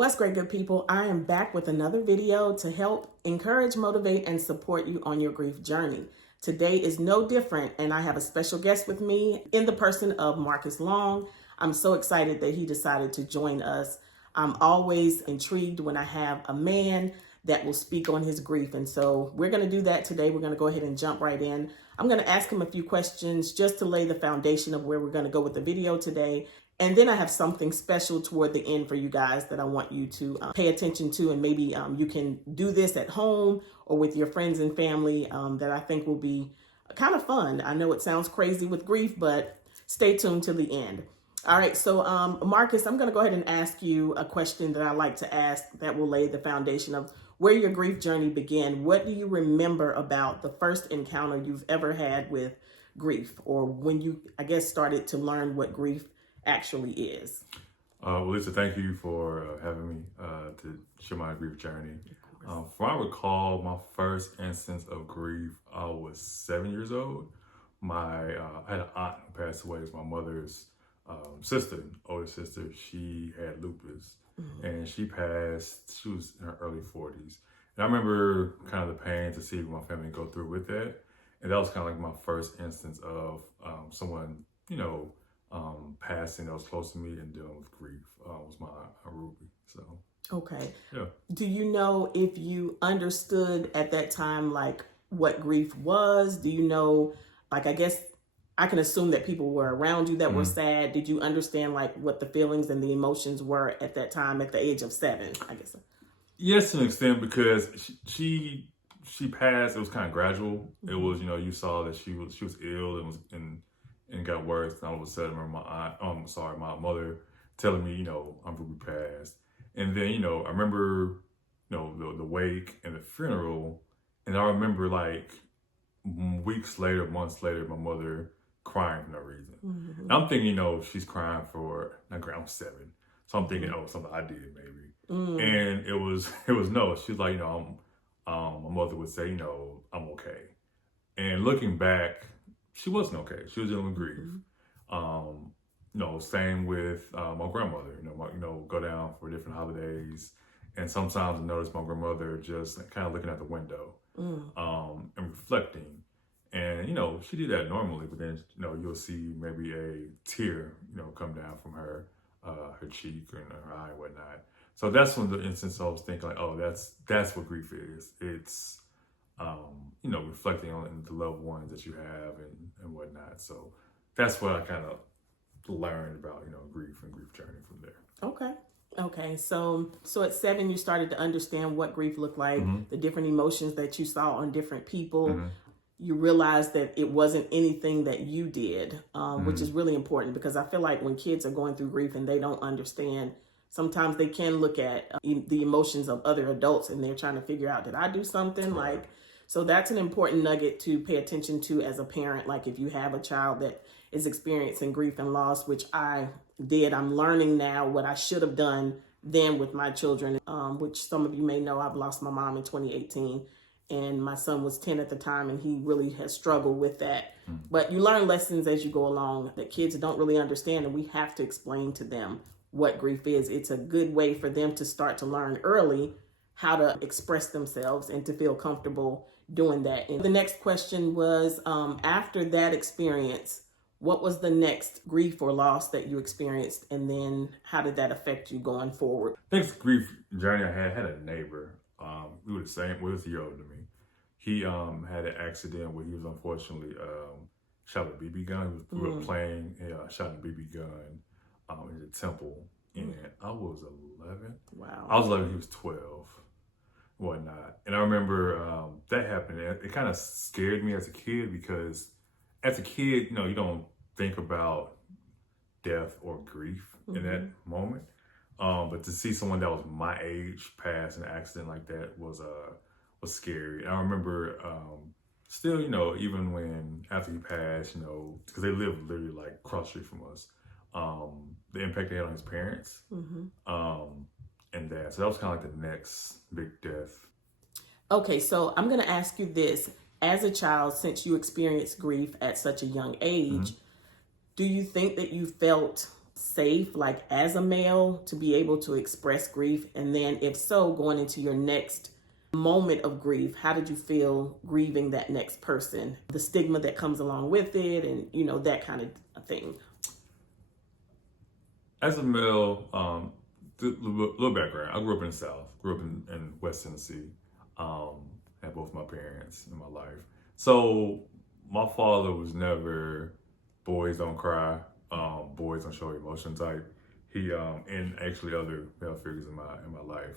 What's great, good people? I am back with another video to help encourage, motivate, and support you on your grief journey. Today is no different, and I have a special guest with me in the person of Marcus Long. I'm so excited that he decided to join us. I'm always intrigued when I have a man that will speak on his grief, and so we're going to do that today. We're going to go ahead and jump right in. I'm going to ask him a few questions just to lay the foundation of where we're going to go with the video today. And then I have something special toward the end for you guys that I want you to pay attention to. And maybe you can do this at home or with your friends and family that I think will be kind of fun. I know it sounds crazy with grief, but stay tuned till the end. All right, so Marcus, I'm going to go ahead and ask you a question that I like to ask that will lay the foundation of where your grief journey began. What do you remember about the first encounter you've ever had with grief, or when you, I guess, started to learn what grief actually is? Well, Lisa, thank you for having me to share my grief journey. From what I recall, my first instance of grief, I was 7 years old. I had an aunt who passed away. It was my mother's sister, older sister. She had lupus, and she passed. She was in her early 40s. And I remember kind of the pain to see my family go through with that. And that was kind of like my first instance of someone, passing that was close to me and dealing with grief. Was my Aunt Ruby. So okay. Yeah. Do you know if you understood at that time like what grief was? Do you know, like, I guess I can assume that people were around you that were sad. Did you understand like what the feelings and the emotions were at that time at the age of 7, I guess? Yes, to an extent, because she passed. It was kind of gradual. It was, you saw that she was ill and got worse. And all of a sudden, I remember my mother telling me, Aunt Ruby passed. And then, I remember, the wake and the funeral. And I remember like weeks later, months later, my mother crying for no reason. And I'm thinking, she's crying for, I'm 7. So I'm thinking, something I did maybe. And it was no. She's like, my mother would say, I'm okay. And looking back, she wasn't okay. She was dealing with grief. Same with my grandmother. Go down for different holidays, and sometimes I notice my grandmother just kind of looking out the window and reflecting. And she did that normally, but then you'll see maybe a tear come down from her cheek or her eye and whatnot. So that's when the instance I was thinking like, oh, that's what grief is. It's reflecting on the loved ones that you have and whatnot. So that's what I kind of learned about, grief and grief journey from there. Okay. So at 7, you started to understand what grief looked like, the different emotions that you saw on different people. You realized that it wasn't anything that you did, which is really important, because I feel like when kids are going through grief and they don't understand, sometimes they can look at the emotions of other adults and they're trying to figure out, did I do something? Right. So that's an important nugget to pay attention to as a parent. Like if you have a child that is experiencing grief and loss, which I did, I'm learning now what I should have done then with my children, which some of you may know, I've lost my mom in 2018. And my son was 10 at the time, and he really has struggled with that. But you learn lessons as you go along that kids don't really understand, and we have to explain to them what grief is. It's a good way for them to start to learn early how to express themselves and to feel comfortable doing that. And the next question was, after that experience, what was the next grief or loss that you experienced? And then how did that affect you going forward? Next grief journey I had a neighbor. We were the same. He was a year older than me. He had an accident where he was unfortunately shot with a BB gun. We were playing, shot a BB gun in the temple, and I was 11. Wow. I was 11. He was 12, whatnot. And I remember that happened. It kind of scared me as a kid, because as a kid, you don't think about death or grief in that moment. But to see someone that was my age pass an accident like that was scary. And I remember still, even when after he passed, because they lived literally like across the street from us, the impact they had on his parents, and that. So that was kind of like the next big death. Okay, so I'm going to ask you this. As a child, since you experienced grief at such a young age, do you think that you felt safe, like as a male, to be able to express grief? And then if so, going into your next moment of grief, how did you feel grieving that next person, the stigma that comes along with it, and that kind of thing? As a male, little background. I grew up in the South, grew up in West Tennessee. Had both my parents in my life. So my father was never boys don't cry, boys don't show emotion type. He and actually other male figures in my life.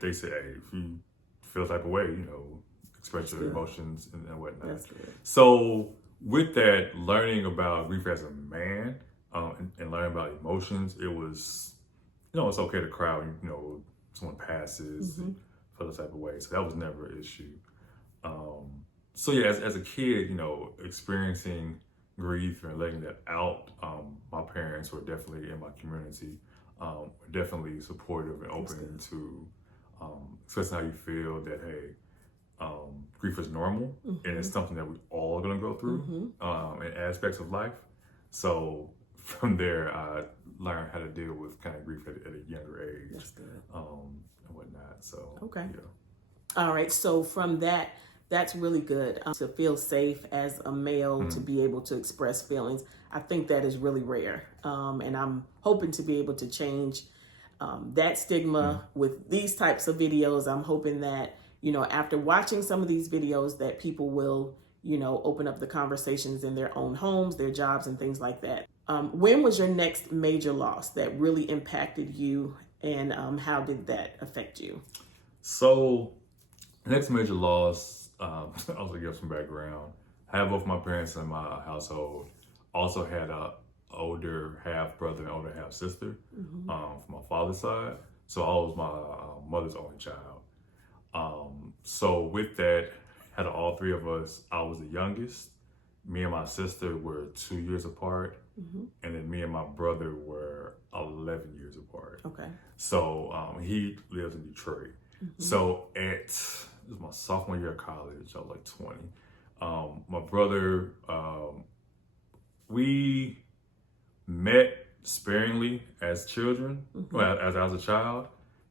They say, hey, if you feel type of way, express your emotions and whatnot. That's good. So with that, learning about grief as a man, and learning about emotions, it was, it's okay to cry when, someone passes and feel the type of way. So that was never an issue. As a kid, experiencing grief and letting that out, my parents were definitely in my community, were definitely supportive and open to expressing how you feel, that, hey, grief is normal and it's something that we all are going to go through in aspects of life. So from there, I learned how to deal with kind of grief at a younger age. That's good. And whatnot. So, okay. Yeah. All right. So from that, that's really good, to feel safe as a male, to be able to express feelings. I think that is really rare. And I'm hoping to be able to change that stigma with these types of videos. I'm hoping that, after watching some of these videos, that people will, open up the conversations in their own homes, their jobs, and things like that. When was your next major loss that really impacted you, and how did that affect you? So, next major loss, I'll give some background. I had both my parents in my household. Also had a older half brother and older half sister from my father's side. So I was my mother's only child. So with that, out of all three of us, I was the youngest. Me and my sister were 2 years apart, and then me and my brother were 11 years apart. Okay. So he lives in Detroit. So it was my sophomore year of college. I was like 20. My brother, we met sparingly as children, well, as I was a child,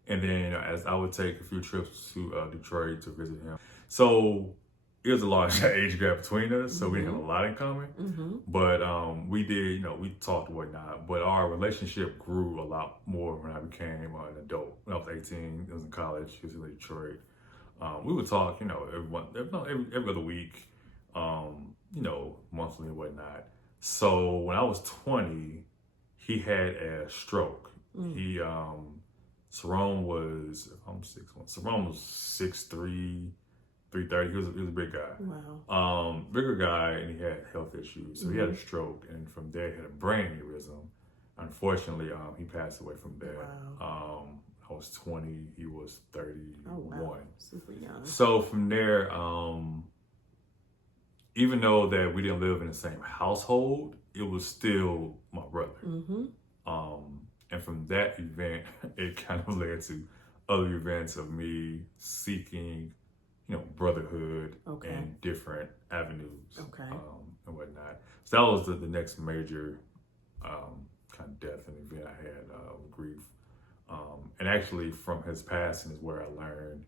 and then as I would take a few trips to Detroit to visit him. So it was a large age gap between us, so we didn't have a lot in common. But we did, we talked and whatnot. But our relationship grew a lot more when I became an adult. When I was 18, I was in college. He was in Detroit. We would talk, every other week, monthly and whatnot. So when I was 20, he had a stroke. He, Sarone was, I'm 6'1". Sarone was 6'3", 330. He was a big guy. Wow. Bigger guy, and he had health issues. So he had a stroke, and from there he had a brain aneurysm. Unfortunately, he passed away from there. Wow. I was 20, he was 31. Oh, wow. Super young. So from there, even though that we didn't live in the same household, it was still my brother. And from that event, it kind of led to other events of me seeking, brotherhood and different avenues and whatnot. So that was the next major kind of death and event I had with grief. And actually from his passing is where I learned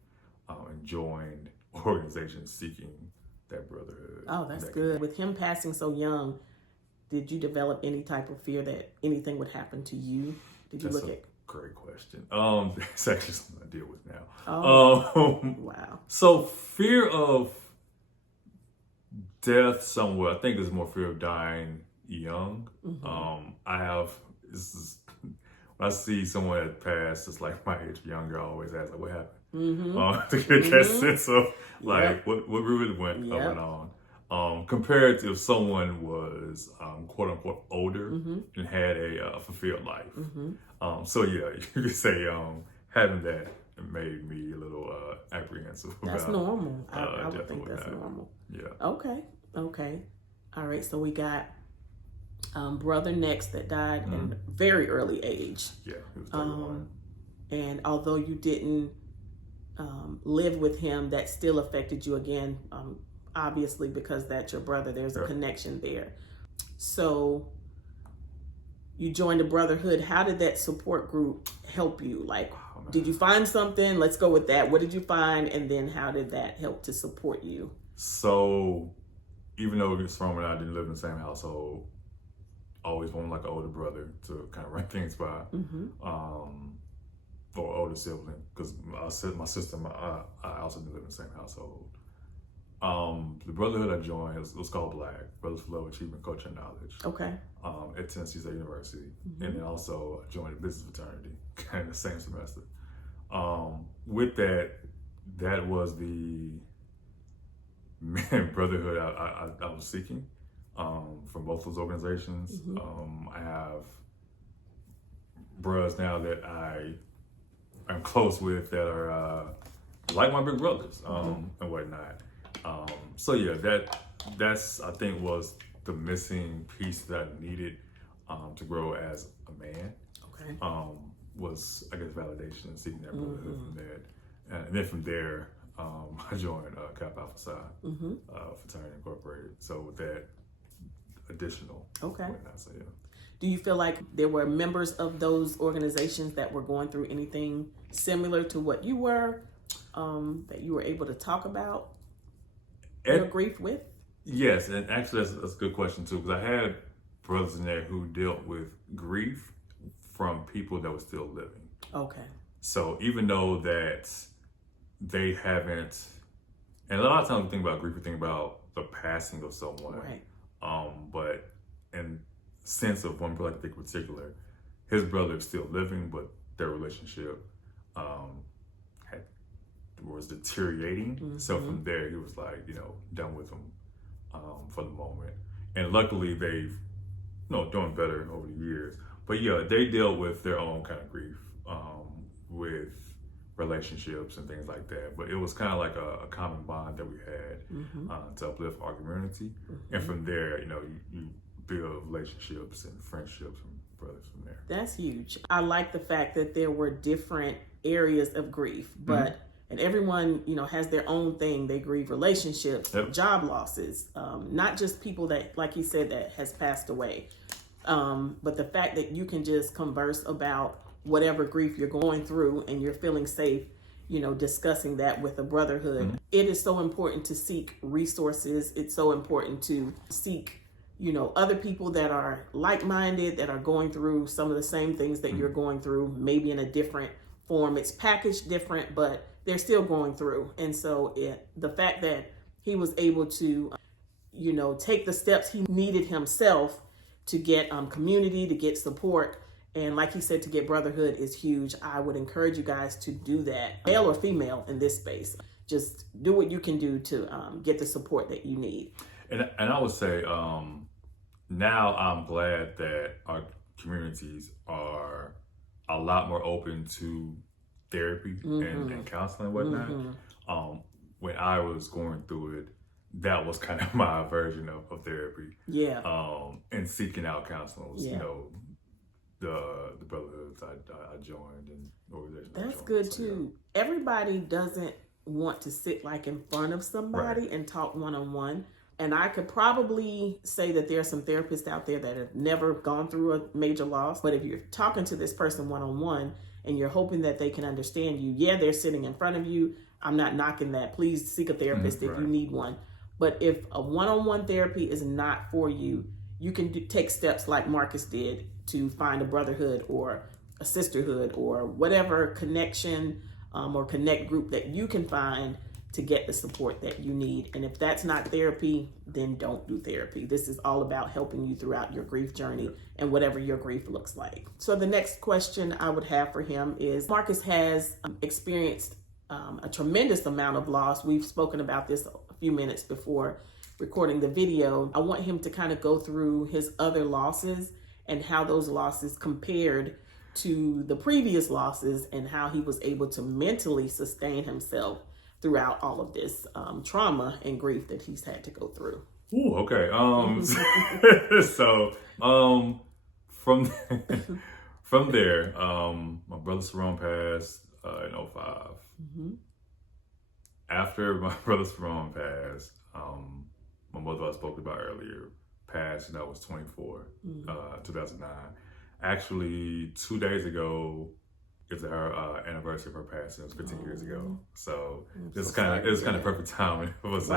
and joined organizations seeking that brotherhood. Oh, that's good. With him passing so young, did you develop any type of fear that anything would happen to you? Did you look at? Great question. That's actually something I deal with now. Oh, wow. So fear of death somewhere, I think there's more fear of dying young. When I see someone that passed that's like my age younger, I always ask, like, what happened? To get that sense of like what really went on. Compared to if someone was quote unquote older and had a fulfilled life. So yeah, you could say having that made me a little apprehensive. That's about, normal. I would think that's normal. Yeah. Okay. All right. So we got brother next that died at a very early age. Yeah, he was 31. And although you didn't live with him, that still affected you again. Obviously, because that's your brother, there's a connection there. So you joined a brotherhood. How did that support group help you? Like, did you find something? Let's go with that. What did you find? And then how did that help to support you? So even though Storm and I didn't live in the same household, I always wanted like an older brother to kind of run things by, or older sibling, because my sister, I also didn't live in the same household. The brotherhood I joined was called Black Brothers for Love, Achievement, Culture, and Knowledge. Okay. At Tennessee State University, and then also I joined a business fraternity in the same semester. With that was the brotherhood I was seeking from both those organizations. I have bros now that I'm close with that are like my big brothers and whatnot. So yeah, that's I think was the missing piece that I needed to grow as a man. Okay. Was I guess validation and seeking that brotherhood from that, and then from there I joined Kappa Alpha Psi Fraternity Incorporated. So with that additional, whatnot, so yeah. Do you feel like there were members of those organizations that were going through anything similar to what you were, that you were able to talk about your grief with? Yes, and actually that's a good question too, because I had brothers in there who dealt with grief from people that were still living. Okay. So even though that they haven't, and a lot of times we think about grief, we think about the passing of someone. Right. But in sense of one brother in particular, his brother is still living, but their relationship was deteriorating. So from there, he was like, done with him for the moment. And luckily, they've doing better over the years. But yeah, they dealt with their own kind of grief with relationships and things like that. But it was kind of like a common bond that we had to uplift our community. And from there, you build relationships and friendships and brothers from there. That's huge. I like the fact that there were different areas of grief, but and everyone, has their own thing. They grieve relationships, job losses, not just people that, like he said, that has passed away. But the fact that you can just converse about whatever grief you're going through and you're feeling safe, discussing that with a brotherhood. It is so important to seek resources. It's so important to seek, other people that are like-minded, that are going through some of the same things that you're going through, maybe in a different form. It's packaged different, but they're still going through. And so the fact that he was able to, take the steps he needed himself to get community, to get support, and like he said, to get brotherhood is huge. I would encourage you guys to do that, male or female in this space. Just do what you can do to get the support that you need. And I would say now I'm glad that our communities are a lot more open to therapy and counseling and whatnot. When I was going through it, that was kind of my version of therapy. Yeah. And seeking out counseling was, the brotherhoods I joined and organizations. That's good too. Yeah. Everybody doesn't want to sit like in front of somebody and talk one-on-one. And I could probably say that there are some therapists out there that have never gone through a major loss. But if you're talking to this person one-on-one and you're hoping that they can understand you, they're sitting in front of you. I'm not knocking that. Please seek a therapist if you need one. But if a one-on-one therapy is not for you, you can take steps like Marcus did to find a brotherhood or a sisterhood or whatever connection or connect group that you can find to get the support that you need. And if that's not therapy, then don't do therapy. This is all about helping you throughout your grief journey and whatever your grief looks like. So the next question I would have for him is, Marcus has experienced a tremendous amount of loss. We've spoken about this a few minutes before recording the video. I want him to kind of go through his other losses and how those losses compared to the previous losses and how he was able to mentally sustain himself throughout all of this trauma and grief that he's had to go through. Ooh, okay. So from there, my brother Saron passed in 2005. After my brother Saron passed, my mother I spoke about earlier passed, and I was 24, 2009. Actually, 2 days ago is her anniversary of her passing. It was 15 years ago. So it's kind of perfect timing for us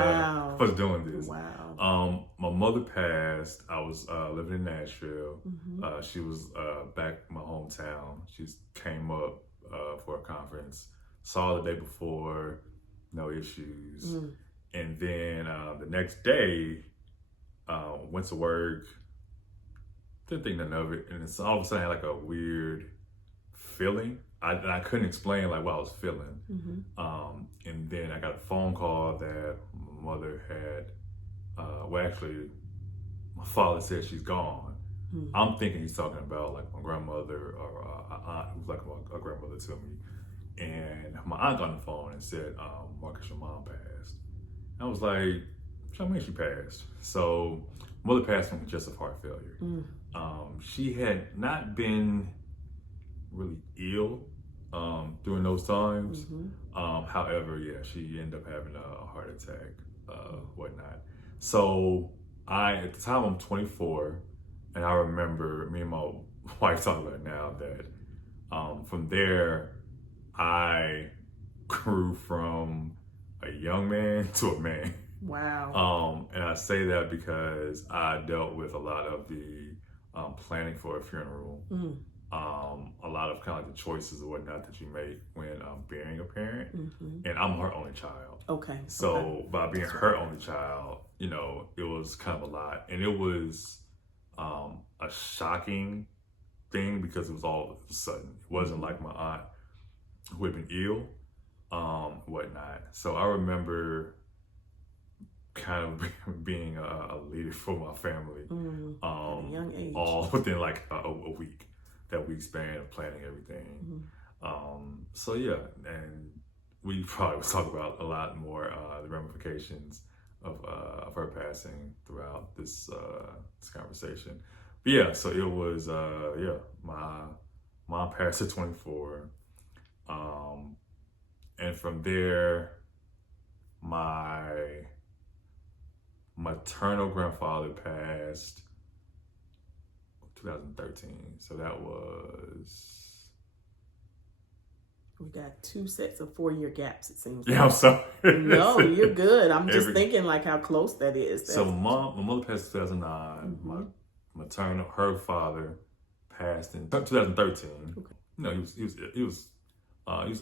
doing this. Wow. My mother passed. I was living in Nashville. She was back in my hometown. She came up for a conference. Saw her the day before, no issues. And then the next day, went to work. Didn't think nothing of it, and it's all of a sudden I had like a weird feeling. I couldn't explain like what I was feeling. And then I got a phone call that my mother had. Well, actually, my father said she's gone. I'm thinking he's talking about like my grandmother or an aunt who's like a grandmother to me. And my aunt got on the phone and said, "Marcus, your mom passed." I was like, "What do you mean she passed?" So, mother passed from congestive heart failure. She had not been really ill during those times. However, yeah, she ended up having a heart attack, whatnot. So at the time I'm 24, and I remember me and my wife talking about it now that from there I grew from a young man to a man. Wow. And I say that because I dealt with a lot of the planning for a funeral, a lot of kind of like the choices and whatnot that you make when being a parent. And I'm her only child. Okay. So by being her only child, you know, it was kind of a lot. And it was a shocking thing because it was all of a sudden. It wasn't like my aunt who had been ill, whatnot. So I remember kind of being a leader for my family, at a young age. all within like a week, that week span of planning everything. So yeah, and we probably will talk about a lot more the ramifications of her passing throughout this conversation. But yeah, so it was my mom passed at 24, and from there, my maternal grandfather passed 2013. So that was... We got 2 sets of 4-year gaps, it seems. Yeah, I'm sorry. No, you're good. I'm just thinking like how close that is. So my mother passed in 2009. My maternal, her father passed in 2013. Okay. You know, he was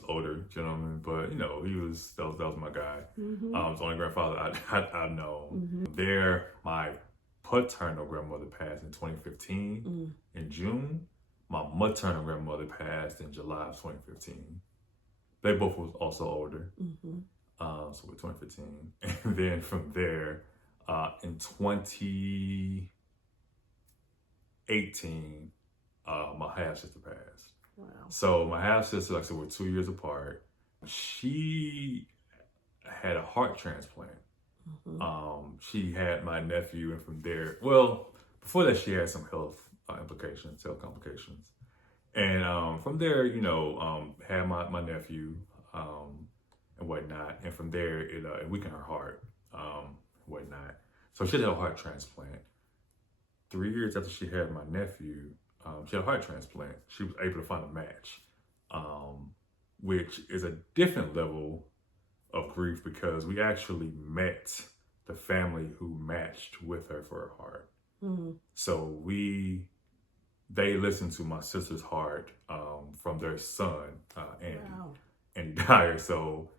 older gentleman, but you know, that was my guy. It was the only grandfather I've known. There, my paternal grandmother passed in 2015 in June. My maternal grandmother passed in July of 2015. They both was also older. So we're 2015. And then from there, in 2018, my half sister passed. Wow. So my half sister, like I said, we're 2 years apart. She had a heart transplant. She had my nephew, and from there, well, before that, she had some health implications, health complications. And from there, you know, had my nephew and whatnot. And from there, it weakened her heart, whatnot. So she had a heart transplant. 3 years after she had my nephew, she had a heart transplant. She was able to find a match, which is a different level of grief because we actually met the family who matched with her for her heart. So they listened to my sister's heart from their son, Andy, Andy Dyer. So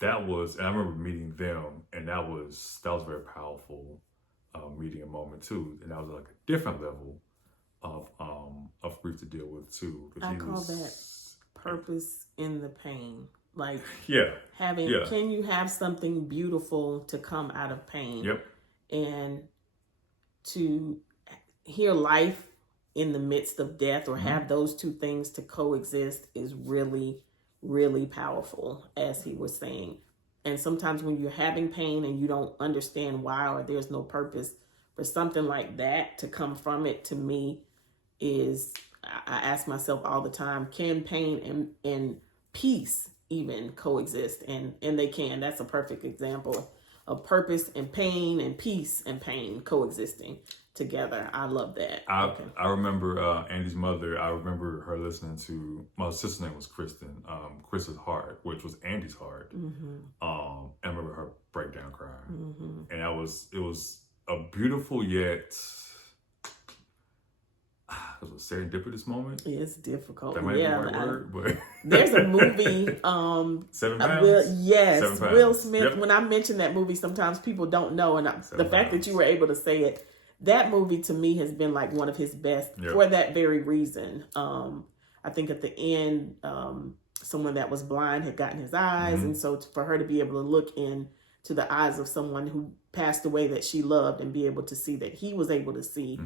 that was, and I remember meeting them, and that was very powerful meeting a moment too. And that was like a different level of grief to deal with too. I call that purpose in the pain. Like having, can you have something beautiful to come out of pain? And to hear life in the midst of death, or have those two things to coexist, is really, really powerful, as he was saying. And sometimes when you're having pain and you don't understand why, or there's no purpose for something like that to come from it, to me is, I ask myself all the time, can pain and peace even coexist? And they can. That's a perfect example of purpose and pain and peace and pain coexisting together. I love that. I remember Andy's mother. I remember her listening to, my sister's name was Kristen, Chris's heart, which was Andy's heart. I remember her breakdown crying, and it was a beautiful yet it was a serendipitous moment. It's difficult. That might be the right word, but there's a movie. 7 Pounds. Yes, 7 Pounds. Will Smith. Yep. When I mention that movie, sometimes people don't know, and the fact Pounds. that you were able to say it, that movie to me has been like one of his best for that very reason. I think at the end, someone that was blind had gotten his eyes, and so for her to be able to look into the eyes of someone who passed away that she loved and be able to see that he was able to see.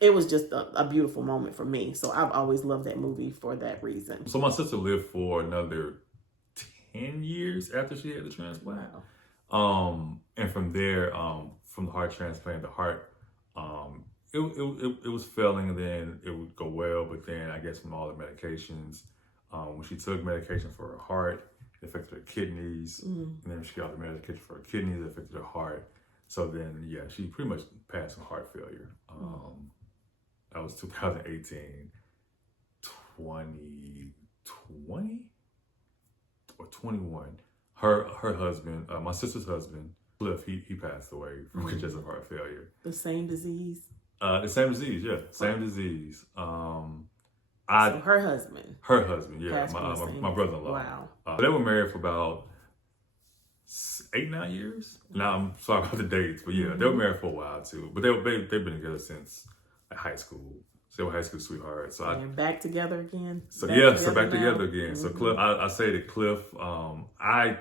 It was just a beautiful moment for me. So I've always loved that movie for that reason. So my sister lived for another 10 years after she had the transplant. Wow. And from there, from the heart transplant, the heart, it was failing, and then it would go well. But then I guess from all the medications, when she took medication for her heart, it affected her kidneys. And then she got the medication for her kidneys, it affected her heart. So then, yeah, she pretty much passed from heart failure. That was 2018, 2020 or 21. Her husband, my sister's husband, Cliff, he passed away from congestive heart failure. The same disease? The same disease, yeah, same disease. So her husband? Her husband, yeah, Passed my brother-in-law. Wow. They were married for about 8-9 years. Now I'm sorry about the dates, but yeah, they were married for a while too. But they've been together since high school. So they were high school sweethearts. So and back together again. So back together again. So Cliff, I say that Cliff, I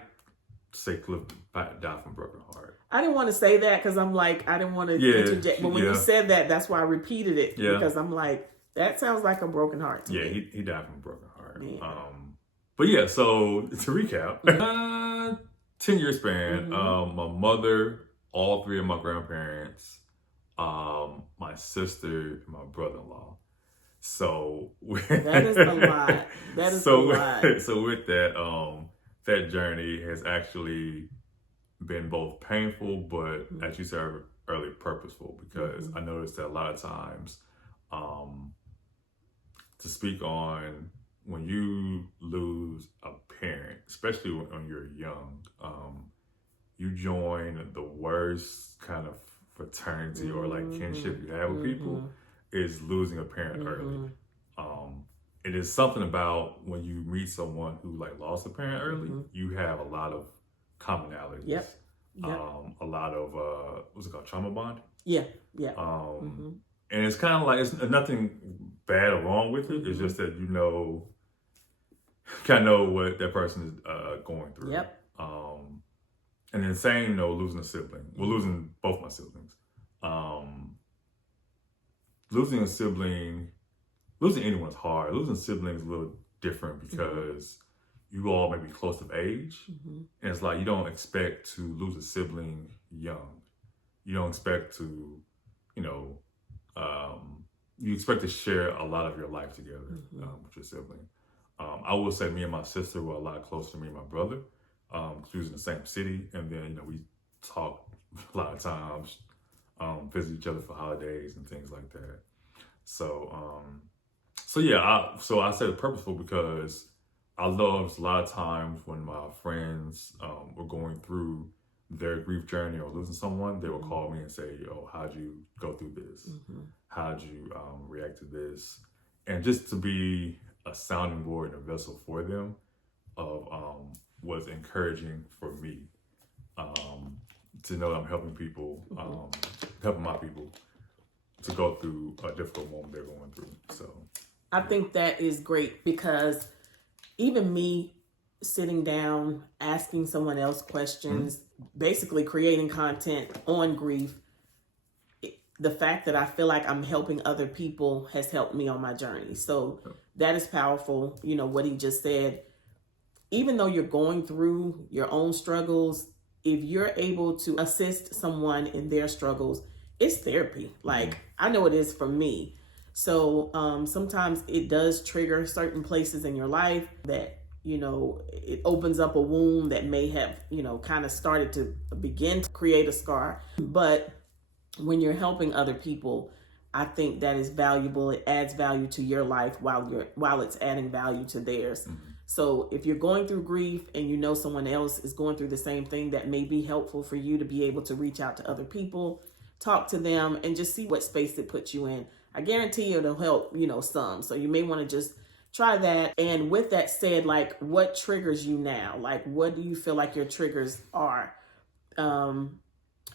say Cliff died from broken heart. I didn't want to say that because I'm like, I didn't want to interject. But when you said that, that's why I repeated it. Because I'm like, that sounds like a broken heart to me. He died from a broken heart. But yeah, so to recap, 10-year span, my mother, all three of my grandparents, my sister, and my brother-in-law. So that is a lot. That is a lot. So with that, that journey has actually been both painful, but as you said earlier, purposeful, because I noticed that a lot of times, to speak on when you lose a parent, especially when you're young, you join the worst kind of fraternity or like kinship you have with people is losing a parent early. It is something about when you meet someone who like lost a parent early, you have a lot of commonalities. Yep. A lot of what's it called, trauma bond. Yeah. And it's kind of like it's nothing bad or wrong with it. It's just that kind of know what that person is going through. Yep. And then same, losing a sibling. Well, losing both my siblings. Losing a sibling, losing anyone's hard. Losing siblings is a little different because you all may be close of age. And it's like you don't expect to lose a sibling young. You don't expect to, you expect to share a lot of your life together with your sibling. I will say me and my sister were a lot closer to me and my brother. We was in the same city, and then we talk a lot of times, visit each other for holidays and things like that. So I said purposeful because I loved a lot of times when my friends were going through their grief journey or losing someone, they would call me and say, "Yo, how'd you go through this? How'd you react to this?" And just to be a sounding board and a vessel for them was encouraging for me to know that I'm helping people, helping my people to go through a difficult moment they're going through. So I think that is great because even me sitting down, asking someone else questions, basically creating content on grief, the fact that I feel like I'm helping other people has helped me on my journey. So that is powerful. What he just said, even though you're going through your own struggles, if you're able to assist someone in their struggles, it's therapy. Like I know it is for me. So sometimes it does trigger certain places in your life that it opens up a wound that may have, kind of started to begin to create a scar. But when you're helping other people, I think that is valuable. It adds value to your life while it's adding value to theirs. Mm-hmm. So if you're going through grief and you know someone else is going through the same thing, that may be helpful for you to be able to reach out to other people, talk to them, and just see what space it puts you in. I guarantee it'll help, some. So you may want to just try that. And with that said, like, what triggers you now? Like, what do you feel like your triggers are? I'll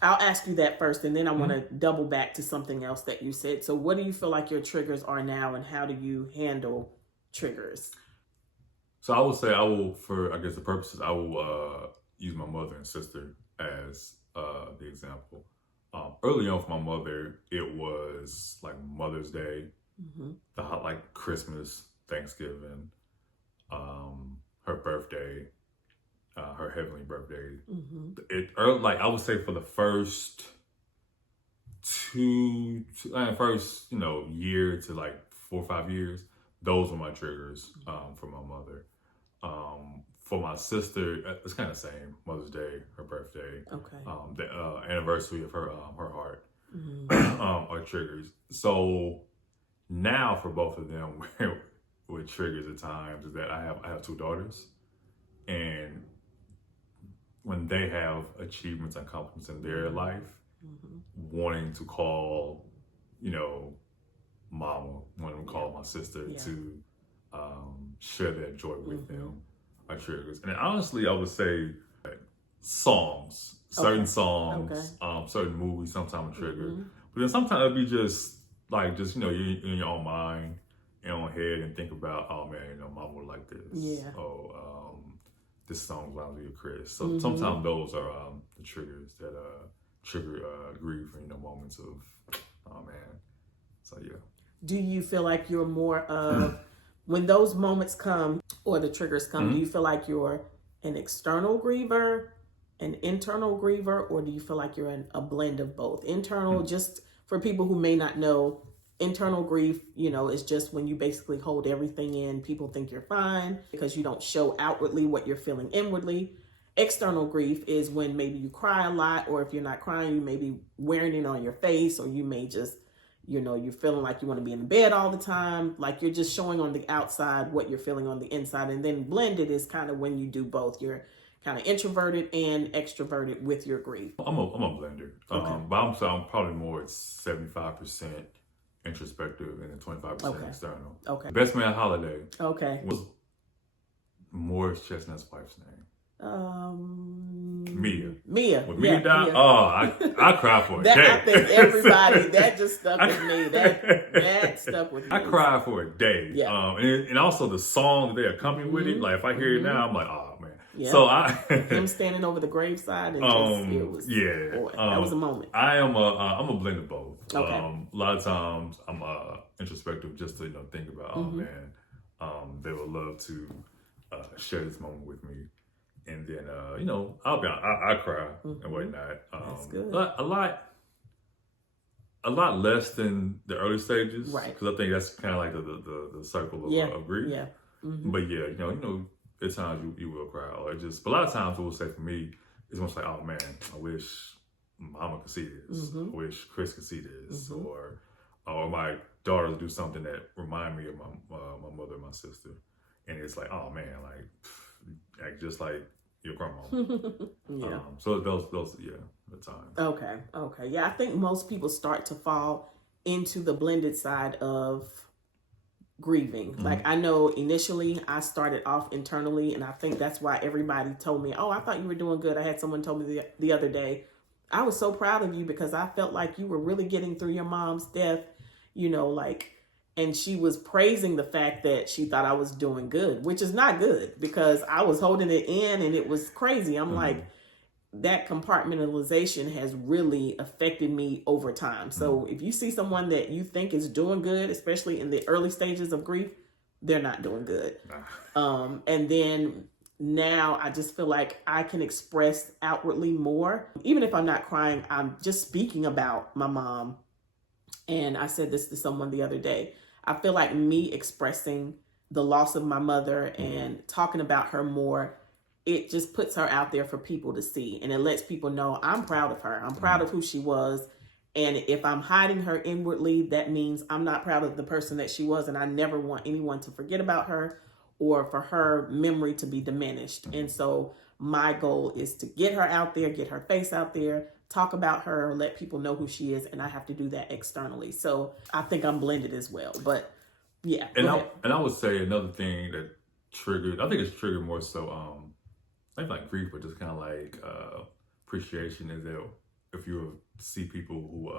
ask you that first, and then I want to double back to something else that you said. So what do you feel like your triggers are now, and how do you handle triggers? So I would say for the purposes, I will use my mother and sister as the example. Early on for my mother, it was like Mother's Day, like Christmas, Thanksgiving, her birthday, her heavenly birthday. I would say for the first year to like 4 or 5 years, those were my triggers for my mother. For my sister, it's kind of the same. Mother's Day, her birthday, the anniversary of her heart are triggers. So now for both of them, what triggers at times is that I have 2 daughters, and when they have achievements and accomplishments in their life, wanting to call, mama, wanting to call my sister to share that joy with them are triggers. And honestly, I would say songs, certain songs, certain movies sometimes are triggered. But then sometimes it'll be just you're in your own mind, in your own head, and think about, oh man, mama would like this. Yeah. Oh, this song reminds me of Chris. So sometimes those are the triggers that trigger grief and moments of, oh man. So yeah. Do you feel like you're more of, when those moments come or the triggers come, do you feel like you're an external griever, an internal griever, or do you feel like you're a blend of both? Internal, just for people who may not know, internal grief, is just when you basically hold everything in. People think you're fine because you don't show outwardly what you're feeling inwardly. External grief is when maybe you cry a lot, or if you're not crying, you may be wearing it on your face, or you may just, you're feeling like you want to be in bed all the time. Like you're just showing on the outside what you're feeling on the inside. And then blended is kind of when you do both. You're kind of introverted and extroverted with your grief. I'm a blender. But I'm probably more 75% introspective and then 25% external. Okay. Best Man Holiday. Okay. Was Morris Chestnut's wife's name? Mia. When Mia died, I cried for a day. I think everybody, that just stuck with me. That stuck with me. I cried for a day. Yeah. And also the song that they accompany with it. Like if I hear it now, I'm like, oh man. Yeah. So him standing over the graveside and it was boy, that was a moment. I'm a blend of both. Okay. A lot of times I'm introspective just to think about, oh man, they would love to share this moment with me. And then, I'll be honest, I cry and whatnot. That's good. A lot less than the early stages. Right. Because I think that's kind of like the circle of grief. Yeah. But yeah, at times you will cry. Or but a lot of times it will say for me, it's almost like, oh man, I wish mama could see this. I wish Chris could see this. Or my daughters do something that remind me of my mother and my sister. And it's like, oh man, act just like your grandma. Yeah. So those the time. Okay. Yeah, I think most people start to fall into the blended side of grieving. Like I know initially I started off internally, and I think that's why everybody told me, oh, I thought you were doing good. I had someone told me the other day, I was so proud of you because I felt like you were really getting through your mom's death, and she was praising the fact that she thought I was doing good, which is not good because I was holding it in and it was crazy. I'm like, that compartmentalization has really affected me over time. So if you see someone that you think is doing good, especially in the early stages of grief, they're not doing good. And then now I just feel like I can express outwardly more. Even if I'm not crying, I'm just speaking about my mom. And I said this to someone the other day. I feel like me expressing the loss of my mother and talking about her more, it just puts her out there for people to see. And it lets people know I'm proud of her. I'm proud of who she was. And if I'm hiding her inwardly, that means I'm not proud of the person that she was. And I never want anyone to forget about her or for her memory to be diminished. And so my goal is to get her out there, get her face out there, talk about her, let people know who she is. And I have to do that externally. So I think I'm blended as well. But yeah. And I would say another thing that triggered, I think it's triggered more so, not like grief, but just kind of like appreciation, is that if you see people who,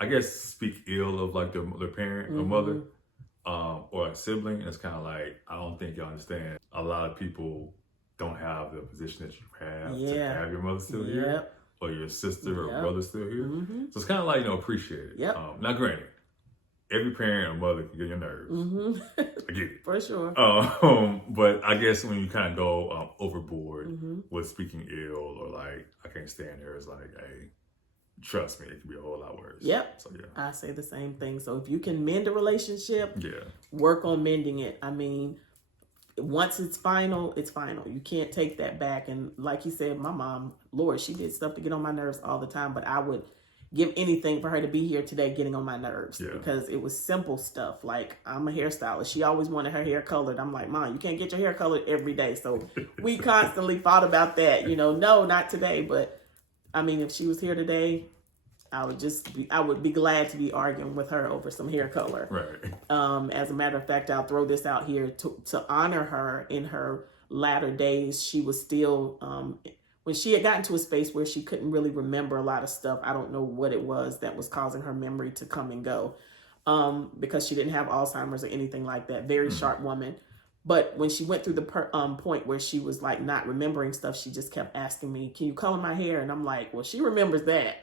I guess, speak ill of like their parent or mother or a sibling, it's kind of like, I don't think you understand. A lot of people don't have the position that you have to have your mother still here or your sister or brother still here. So it's kind of like, appreciate it. Now, granted, every parent or mother can get your nerves. I get it. For sure. But I guess when you kind of go overboard with speaking ill or like, I can't stand her, it's like, hey, trust me, it can be a whole lot worse. So, I say the same thing. So if you can mend a relationship, work on mending it. I mean, once it's final, it's final. You can't take that back. And like you said, my mom, Lord, she did stuff to get on my nerves all the time, but I would give anything for her to be here today getting on my nerves because it was simple stuff. Like, I'm a hairstylist. She always wanted her hair colored. I'm like, Mom, you can't get your hair colored every day. So we constantly fought about that. No, not today. But I mean, if she was here today, I would be glad to be arguing with her over some hair color. Right. As a matter of fact, I'll throw this out here to honor her in her latter days. She was still, when she had gotten to a space where she couldn't really remember a lot of stuff. I don't know what it was that was causing her memory to come and go, because she didn't have Alzheimer's or anything like that. Very sharp woman. But when she went through the point where she was like not remembering stuff, she just kept asking me, can you color my hair? And I'm like, well, she remembers that.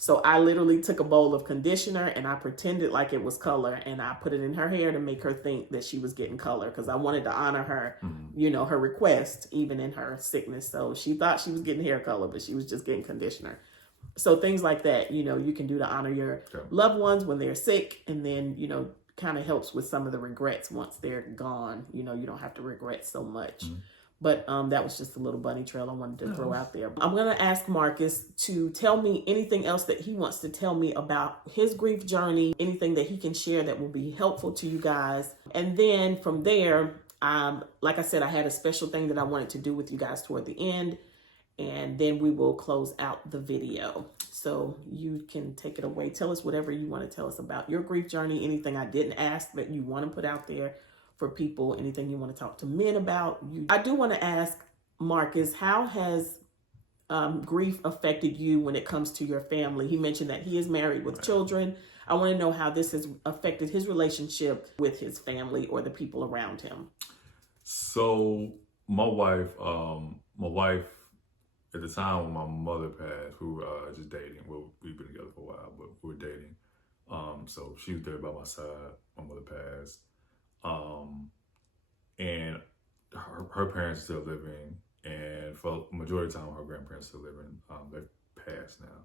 So I literally took a bowl of conditioner and I pretended like it was color and I put it in her hair to make her think that she was getting color because I wanted to honor her, her request, even in her sickness. So she thought she was getting hair color, but she was just getting conditioner. So things like that, you can do to honor your loved ones when they're sick, and then, kind of helps with some of the regrets once they're gone. You don't have to regret so much. But that was just a little bunny trail I wanted to throw out there. I'm going to ask Marcus to tell me anything else that he wants to tell me about his grief journey, anything that he can share that will be helpful to you guys. And then from there, like I said, I had a special thing that I wanted to do with you guys toward the end. And then we will close out the video. So you can take it away. Tell us whatever you want to tell us about your grief journey, anything I didn't ask that you want to put out there for people, anything you want to talk to men about. I do want to ask Marcus, how has grief affected you when it comes to your family? He mentioned that he is married with children. I want to know how this has affected his relationship with his family or the people around him. So my wife at the time when my mother passed, we were just dating. Well, we've been together for a while, but we were dating. So she was there by my side. My mother passed. And her parents still living, and for the majority of the time, her grandparents still living. They've passed now.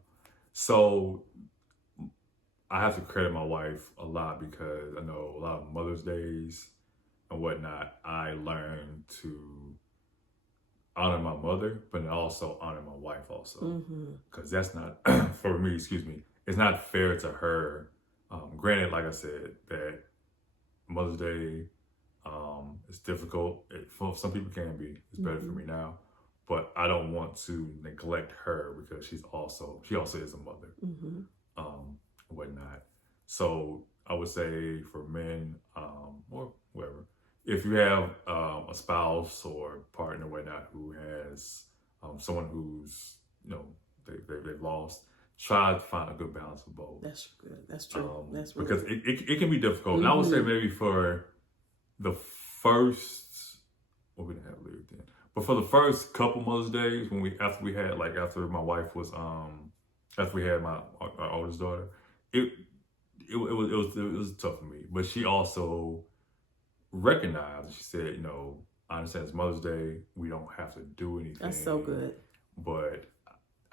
So I have to credit my wife a lot because I know a lot of Mother's Days and whatnot, I learned to honor my mother, but also honor my wife also. Because that's not, for me, it's not fair to her. Granted, like I said, that Mother's Day, it's difficult. For some people can be. It's better for me now. But I don't want to neglect her because she also is a mother, whatnot. So I would say for men, or whoever, if you have a spouse or partner, whatnot, who has someone who's, they've lost, try to find a good balance of both. That's good. That's true. That's really because it can be difficult. And I would say maybe for the first, well, we didn't have Lyric then, but for the first couple Mother's Days, after my wife was after we had our oldest daughter, it was tough for me. But she also recognized. She said, I understand it's Mother's Day. We don't have to do anything. That's so good. But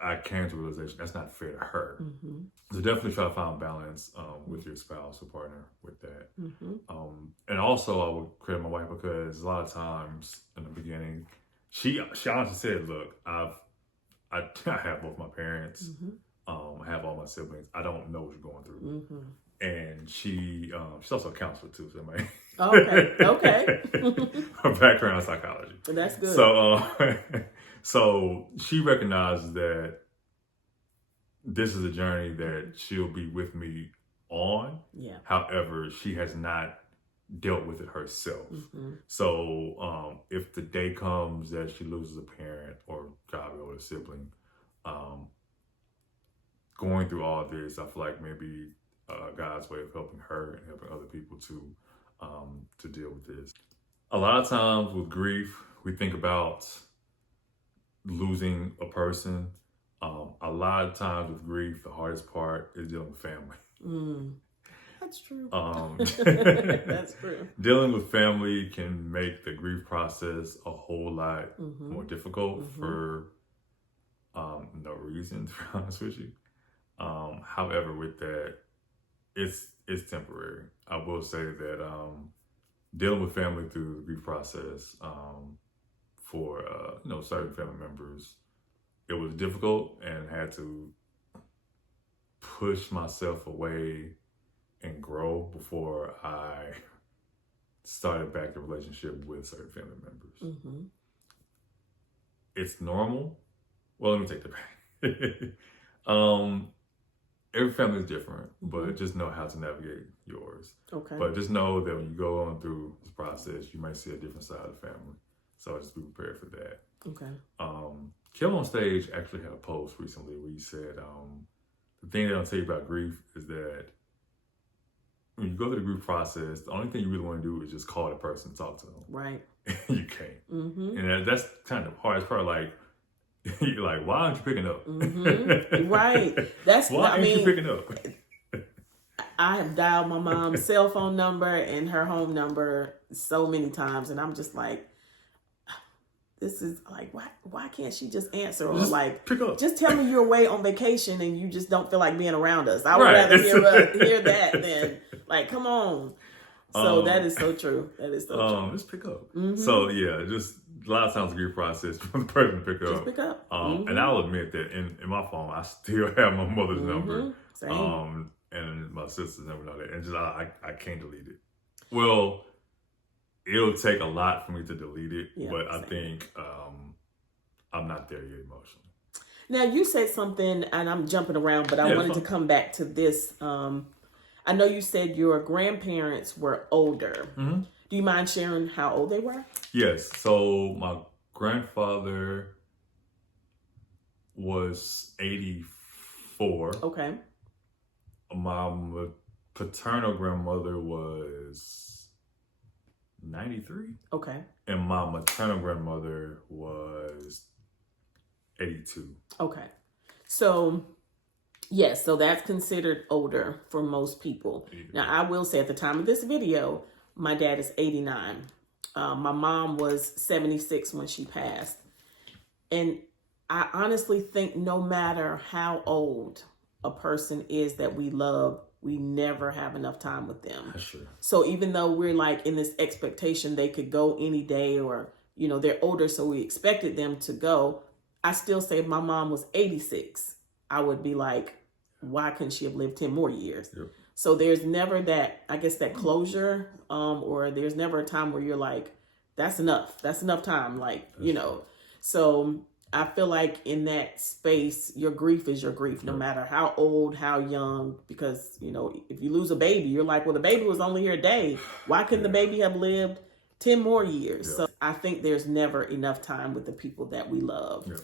I came to the realization that's not fair to her. Mm-hmm. So definitely try to find balance with your spouse or partner with that. Mm-hmm. And also I would credit my wife because a lot of times in the beginning, she honestly said, "Look, I have both my parents, Mm-hmm. I have all my siblings. I don't know what you're going through." Mm-hmm. And she's also a counselor too, so Okay. her background in psychology. That's good. So, so she recognizes that this is a journey that she'll be with me on. Yeah. However, she has not dealt with it herself. Mm-hmm. So, if the day comes that she loses a parent or God or a sibling, going through all this, I feel like maybe God's way of helping her and helping other people to deal with this. A lot of times with grief, we think about losing a person. A lot of times with grief, the hardest part is dealing with family. That's true. That's true. Dealing with family can make the grief process a whole lot more difficult for no reason, to be honest with you. However, with that, it's temporary. I will say that dealing with family through the grief process for certain family members, it was difficult and had to push myself away and grow before I started back the relationship with certain family members. Mm-hmm. It's normal. Well, let me take that back. Every family is different, but just know how to navigate yours. Okay. But just know that when you go on through this process, you might see a different side of the family. So just be prepared for that. Okay. Kill on Stage actually had a post recently where he said, the thing they don't tell you about grief is that when you go through the grief process, the only thing you really want to do is just call the person and talk to them. Right. You can't. Mm-hmm. And that's kind of hard. It's probably like, you're like, why aren't you picking up? Mm-hmm. Right. That's why aren't you picking up? I have dialed my mom's cell phone number and her home number so many times, and I'm just like, this is like, why can't she just answer? Or just like, pick up. Just tell me you're away on vacation and you just don't feel like being around us. I would rather hear that than like, come on. So that is so true. That is so true. Just pick up. Mm-hmm. So yeah, just a lot of times the grief process for the person to pick up. Just pick up. And I'll admit that in my phone, I still have my mother's number. Same. And my sister's number and all that. And just I can't delete it. Well, it'll take a lot for me to delete it, but I think I'm not there yet emotionally. Now you said something, and I'm jumping around, but I wanted to come back to this. I know you said your grandparents were older. Mm-hmm. Do you mind sharing how old they were? Yes. So my grandfather was 84. Okay. My paternal grandmother was 93. Okay. And my maternal grandmother was 82. Okay. So, yes, so that's considered older for most people. Now, I will say at the time of this video, my dad is 89. My mom was 76 when she passed. And I honestly think no matter how old a person is that we love, we never have enough time with them. That's true. So even though we're like in this expectation they could go any day, or, you know, they're older, so we expected them to go, I still say if my mom was 86, I would be like, why couldn't she have lived 10 more years? Yep. So there's never that, I guess, that closure, or there's never a time where you're like, that's enough. That's enough time. Like, you know, so I feel like in that space, your grief is your grief, no matter how old, how young, because, you know, if you lose a baby, you're like, well, the baby was only here a day. Why couldn't the baby have lived 10 more years? Yeah. So I think there's never enough time with the people that we love. Yeah.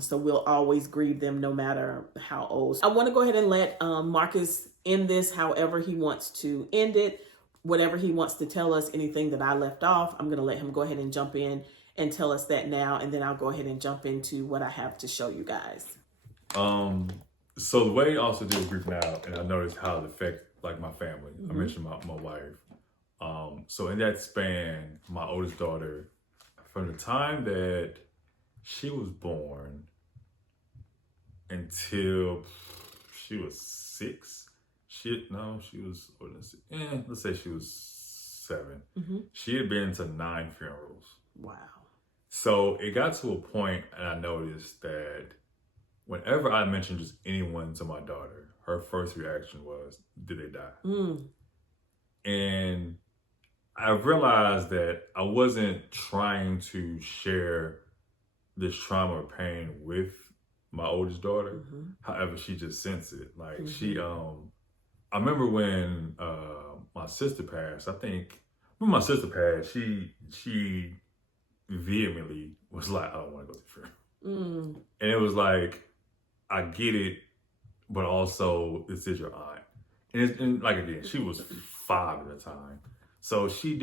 So we'll always grieve them no matter how old. I want to go ahead and let Marcus end this however he wants to end it, whatever he wants to tell us, anything that I left off. I'm going to let him go ahead and jump in and tell us that now, and then I'll go ahead and jump into what I have to show you guys. So the way I also deal with grief now, and I noticed how it affects like my family. Mm-hmm. I mentioned my wife. So in that span, my oldest daughter, from the time that she was born until she was 6. She was, let's say she was 7. Mm-hmm. She had been to 9 funerals. Wow. So it got to a point, and I noticed that whenever I mentioned just anyone to my daughter, her first reaction was, did they die? Mm. And I realized that I wasn't trying to share this trauma or pain with my oldest daughter. Mm-hmm. However, she just sensed it. Like Mm-hmm. I remember when my sister passed. I think when my sister passed, she vehemently was like, "I don't want to go to funeral," and it was like, I get it, but also this is your aunt, and like again, she was 5 at the time, so she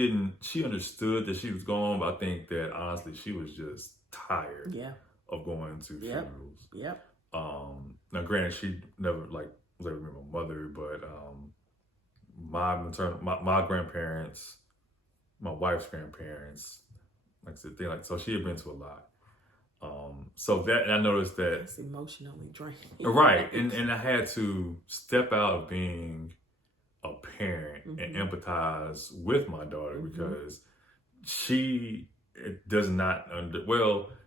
understood that she was gone, but I think that honestly, she was just tired Yeah. of going to funerals. Yep. Now granted, she never like was able to meet my mother, but my grandparents, my wife's grandparents, like I said, so she had been to a lot. So that, and I noticed that It's emotionally draining. right, and I had to step out of being a parent and Mm-hmm. empathize with my daughter Mm-hmm. because she does not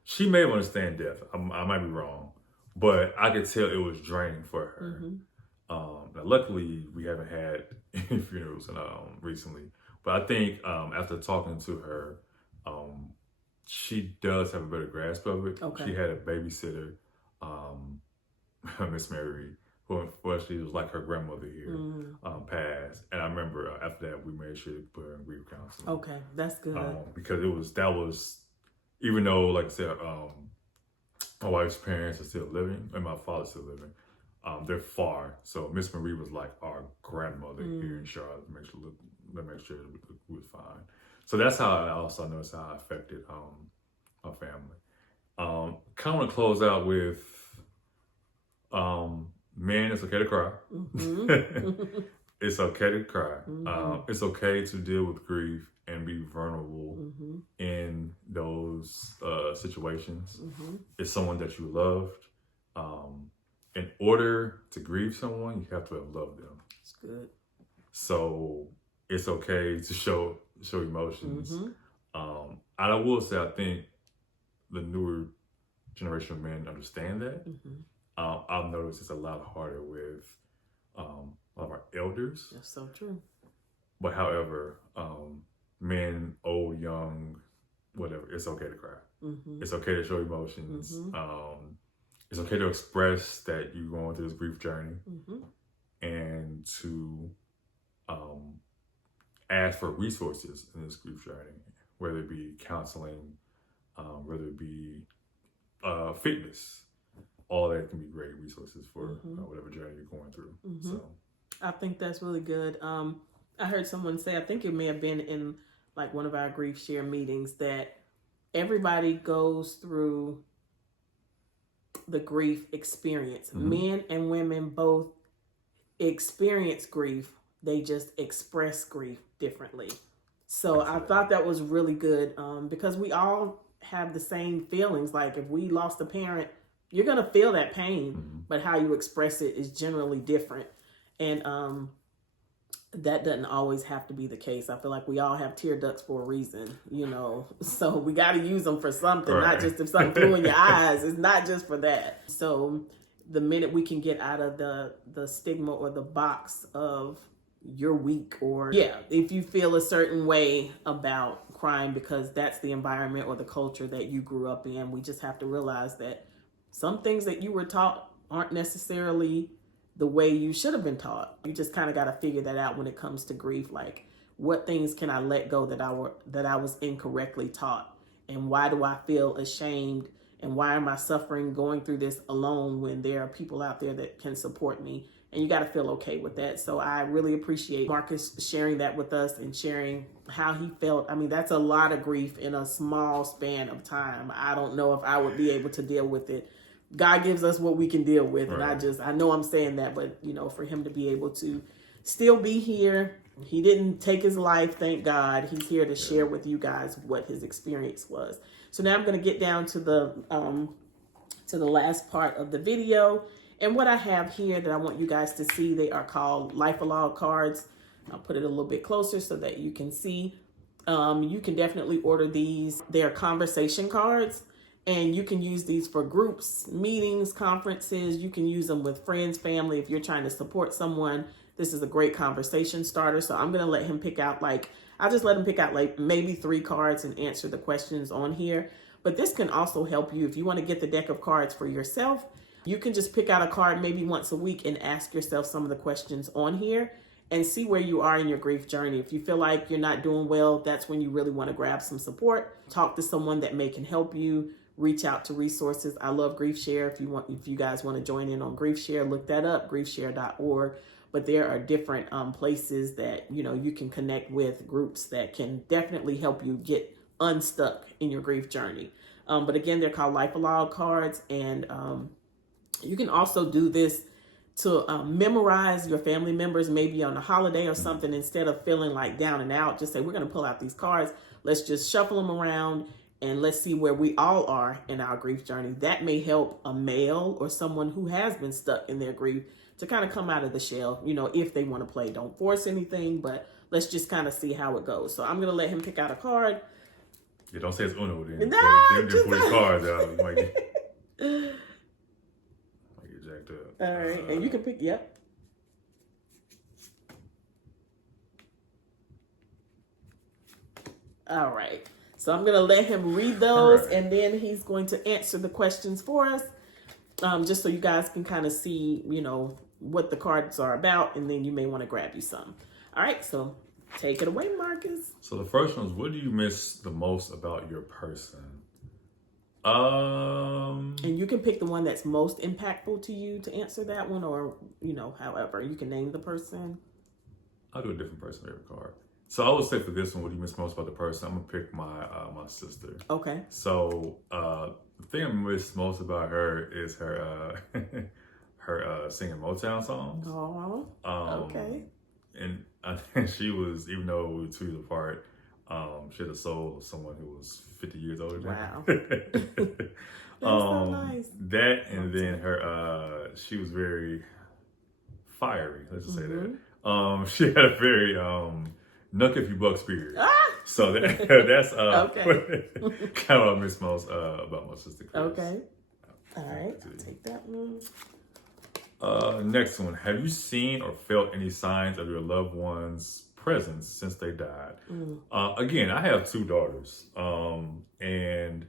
she may understand death. I might be wrong, but I could tell it was draining for her. Mm-hmm. Now, luckily, we haven't had any funerals recently, but I think after talking to her, she does have a better grasp of it. Okay. She had a babysitter, Miss Mary, who unfortunately was like her grandmother here, passed. And I remember after that, we made sure to put her in grief counseling. Okay, that's good. Because that was, even though, like I said, my wife's parents are still living, and my father's still living. They're far, so Miss Marie was like our grandmother here in Charlotte to make sure we was fine. So that's how I also noticed how it affected our family. Kind of want to close out with men. It's okay to cry. Mm-hmm. It's okay to cry. Mm-hmm. It's okay to deal with grief and be vulnerable Mm-hmm. in those situations. Mm-hmm. It's someone that you loved. In order to grieve someone, you have to have loved them. It's good. So it's okay to show emotions. Mm-hmm. I will say, I think the newer generation of men understand that. Mm-hmm. I've noticed it's a lot harder with a lot of our elders. That's so true. But however, men, old, young, whatever, it's okay to cry. Mm-hmm. It's okay to show emotions. Mm-hmm. It's okay to express that you're going through this grief journey, Mm-hmm. and to ask for resources in this grief journey, whether it be counseling, whether it be fitness. All that can be great resources for whatever journey you're going through. Mm-hmm. So I think that's really good. I heard someone say, I think it may have been in like one of our grief share meetings, that everybody goes through the grief experience. Mm-hmm. Men and women both experience grief. They just express grief differently. So I thought that was really good, because we all have the same feelings. Like if we lost a parent, you're going to feel that pain, but how you express it is generally different. And that doesn't always have to be the case. I feel like we all have tear ducts for a reason, so we got to use them for something, right. Not just if something flew in your eyes. It's not just for that. So the minute we can get out of the stigma or the box of you're weak, or if you feel a certain way about crying because that's the environment or the culture that you grew up in, we just have to realize that some things that you were taught aren't necessarily the way you should have been taught. You just kind of got to figure that out when it comes to grief. Like, what things can I let go that I was incorrectly taught? And why do I feel ashamed? And why am I suffering going through this alone when there are people out there that can support me? And you got to feel okay with that. So I really appreciate Marcus sharing that with us and sharing how he felt. I mean, that's a lot of grief in a small span of time. I don't know if I would be able to deal with it. God gives us what we can deal with. Right. And I know I'm saying that, but for him to be able to still be here, he didn't take his life, thank God. He's here to share with you guys what his experience was. So now I'm going to get down to the to the last part of the video. And what I have here that I want you guys to see, they are called Life-A-Log cards. I'll put it a little bit closer so that you can see. You can definitely order these. They are conversation cards, and you can use these for groups, meetings, conferences. You can use them with friends, family. If you're trying to support someone, this is a great conversation starter. So I'm going to let him pick out I'll just let him pick out maybe 3 cards and answer the questions on here. But this can also help you if you want to get the deck of cards for yourself. You can just pick out a card maybe once a week and ask yourself some of the questions on here and see where you are in your grief journey. If you feel like you're not doing well, that's when you really want to grab some support. Talk to someone that can help you. Reach out to resources. I love GriefShare. If you guys want to join in on GriefShare, look that up, griefshare.org. But there are different places that you can connect with, groups that can definitely help you get unstuck in your grief journey. But again, they're called Life-A-Log cards, and you can also do this to memorize your family members, maybe on a holiday or something. Instead of feeling like down and out, just say, we're going to pull out these cards. Let's just shuffle them around and let's see where we all are in our grief journey. That may help a male or someone who has been stuck in their grief to kind of come out of the shell, if they want to play. Don't force anything, but let's just kind of see how it goes. So I'm going to let him pick out a card. Yeah, don't say it's Uno then. Nah, just pull the cards out. You might get jacked up. All right, and you can pick, yep. All right, so I'm going to let him read those, right, and then he's going to answer the questions for us, just so you guys can kind of see, what the cards are about, and then you may want to grab you some. All right, so take it away, Marcus. So the first one is, what do you miss the most about your person? And you can pick the one that's most impactful to you to answer that one, or however you can name the person. I'll do a different person every card. So I would say for this one, what do you miss most about the person? I'm gonna pick my my sister. Okay. So the thing I miss most about her is her her singing Motown songs. Oh. Okay. And I think she was, even though we were 2 years apart, she had the soul of someone who was 50 years older than wow. her. That's so nice. That, and then her, she was very fiery, let's just say that. She had a very knuck if you buck spirit. So that's okay. kind of what I miss most about my sister Chris. Okay. All right, I'll take that one. Next one. Have you seen or felt any signs of your loved one's presence since they died? Again, I have 2 daughters, and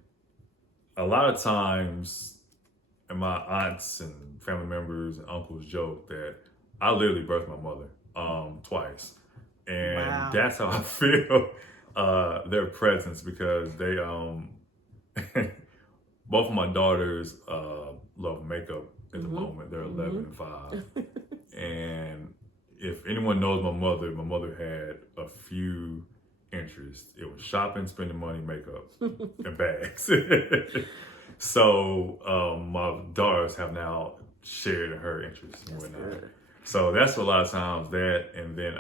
a lot of times, and my aunts and family members and uncles joke that I literally birthed my mother twice, and wow, that's how I feel their presence, because they both of my daughters love makeup at the moment. They're 11 and 5. And if anyone knows my mother had a few interests. It was shopping, spending money, makeup, and bags. So my daughters have now shared her interests and whatnot. So that's a lot of times that, and then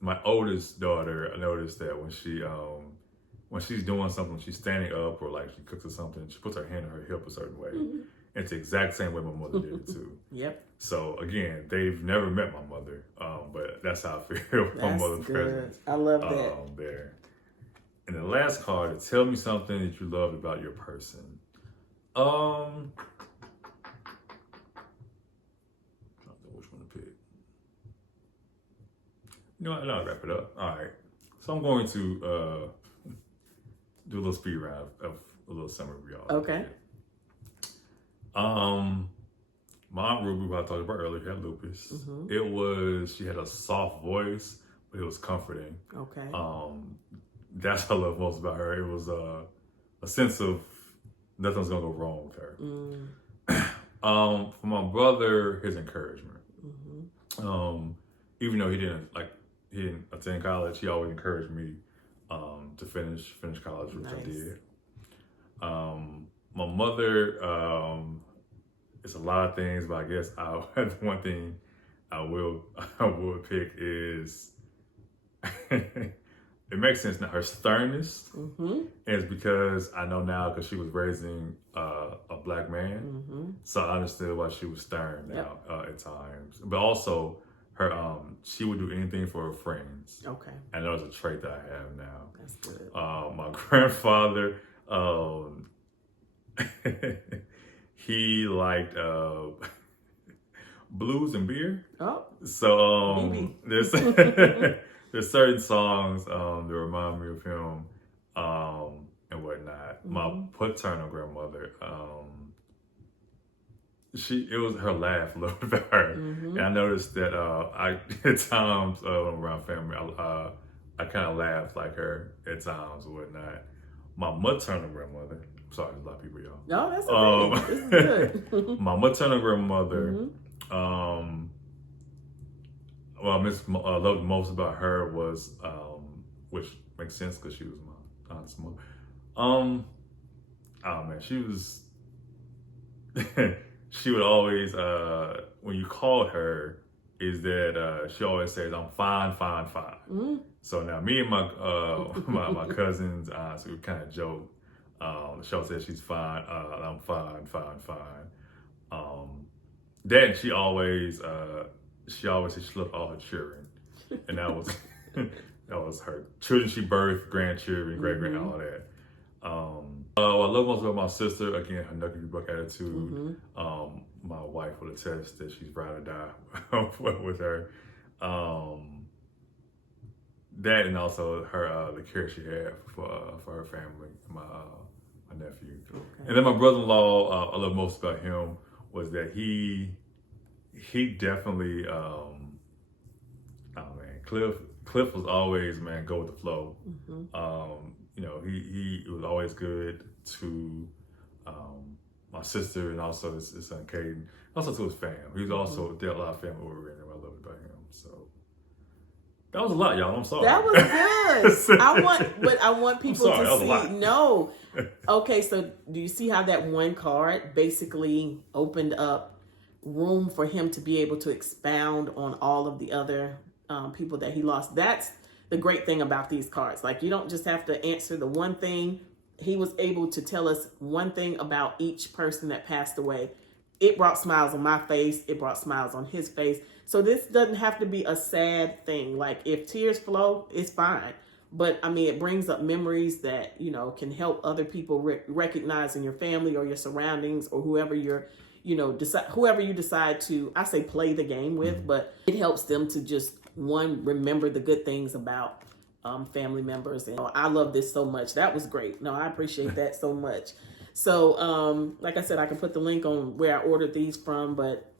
my oldest daughter, I noticed that when she's doing something, she's standing up, or like she cooks or something, she puts her hand on her hip a certain way. And it's the exact same way my mother did it too. Yep. So again, they've never met my mother, but that's how I feel my mother's presence. I love that. There. And the last card, tell me something that you loved about your person. I don't know which one to pick. You know what? I'll wrap it up. All right. So I'm going to do a little speed round of a little summary for y'all. Okay. My Aunt Ruby, who I talked about earlier, had lupus. She had a soft voice, but it was comforting. Okay. That's what I love most about her. It was a sense of nothing's gonna go wrong with her. For my brother, his encouragement. Even though he didn't attend college, he always encouraged me to finish college, which I did. My mother, it's a lot of things, but I guess one thing I will pick is it makes sense now. Her sternness Mm-hmm. is because I know now because she was raising a black man, Mm-hmm. so I understood why she was stern now at times. But also, her she would do anything for her friends. Okay. And that was a trait that I have now. That's good. My grandfather, he liked blues and beer. Oh. So there's there's certain songs that remind me of him and whatnot. Mm-hmm. My paternal grandmother, it was her laugh a little bit her. Mm-hmm. And I noticed that I at times around family I kind of laugh like her at times or whatnot. My maternal grandmother, sorry, there's a lot of people, y'all. No, that's okay. This is good. My maternal grandmother, Mm-hmm. what I loved most about her was, which makes sense because she was my aunt's mother. Oh man, she was. She would always, when you called her, is that she always says, "I'm fine, fine, fine." Mm-hmm. So now me and my my cousins, so we kind of joke. She'll say she's fine. I'm fine, fine, fine. Then she always said she loved all her children, and that was that was her children she birthed, grandchildren, great grand, all that. What I love most about my sister, again, her Nucky Buck attitude. Mm-hmm. My wife will attest that she's ride or die with her. That and also her the care she had for her family, my nephew. Okay. And then my brother-in-law, I love most about him was that he definitely oh man, Cliff was always, man, go with the flow. Mm-hmm. You know, he was always good to my sister and also his son Caden, also to his fam. He was also did a lot of family oriented. I love about him. So that was a lot, y'all. I'm sorry. That was good. I want people sorry, that was to a lot. see. No. Okay, so do you see how that one card basically opened up room for him to be able to expound on all of the other people that he lost? That's the great thing about these cards. Like, you don't just have to answer the one thing. He was able to tell us one thing about each person that passed away. It brought smiles on my face. It brought smiles on his face. So this doesn't have to be a sad thing. Like, if tears flow, it's fine. But I mean, it brings up memories that, you know, can help other people recognize in your family or your surroundings or whoever you're, you know, whoever you decide to, I say play the game with, but it helps them to just, one, remember the good things about family members. And I love this so much. That was great. No, I appreciate that so much. So, like I said, I can put the link on where I ordered these from, but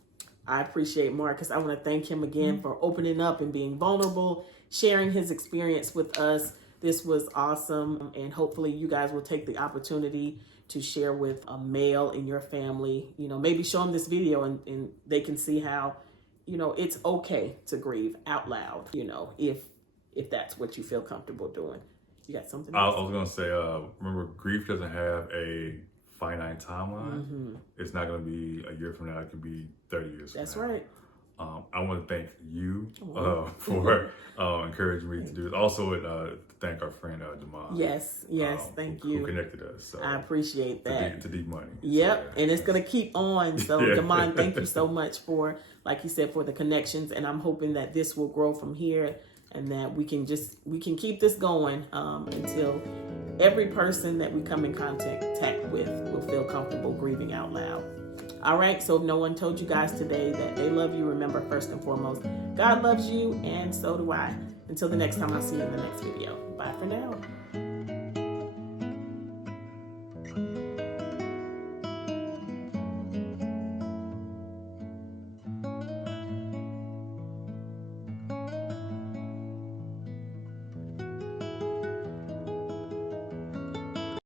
I appreciate Marcus. I want to thank him again for opening up and being vulnerable, sharing his experience with us. This was awesome. And hopefully you guys will take the opportunity to share with a male in your family, you know, maybe show them this video and they can see how, you know, it's okay to grieve out loud, you know, if that's what you feel comfortable doing. You got something else? I was going to say, remember, grief doesn't have a finite timeline. Mm-hmm. It's not going to be a year from now. It could be 30 years from That's now. right. I want to thank you for encouraging me to do it. Also, thank our friend, Damon. Yes, thank you. Who connected us. So, I appreciate that. To deep money. Yep, So, and it's going to keep on. So, Yeah. Damon, thank you so much for, like you said, for the connections. And I'm hoping that this will grow from here and that we can keep this going until every person that we come in contact with will feel comfortable grieving out loud. All right, so if no one told you guys today that they love you, remember, first and foremost, God loves you, and so do I. Until the next time I see you in the next video. Bye for now.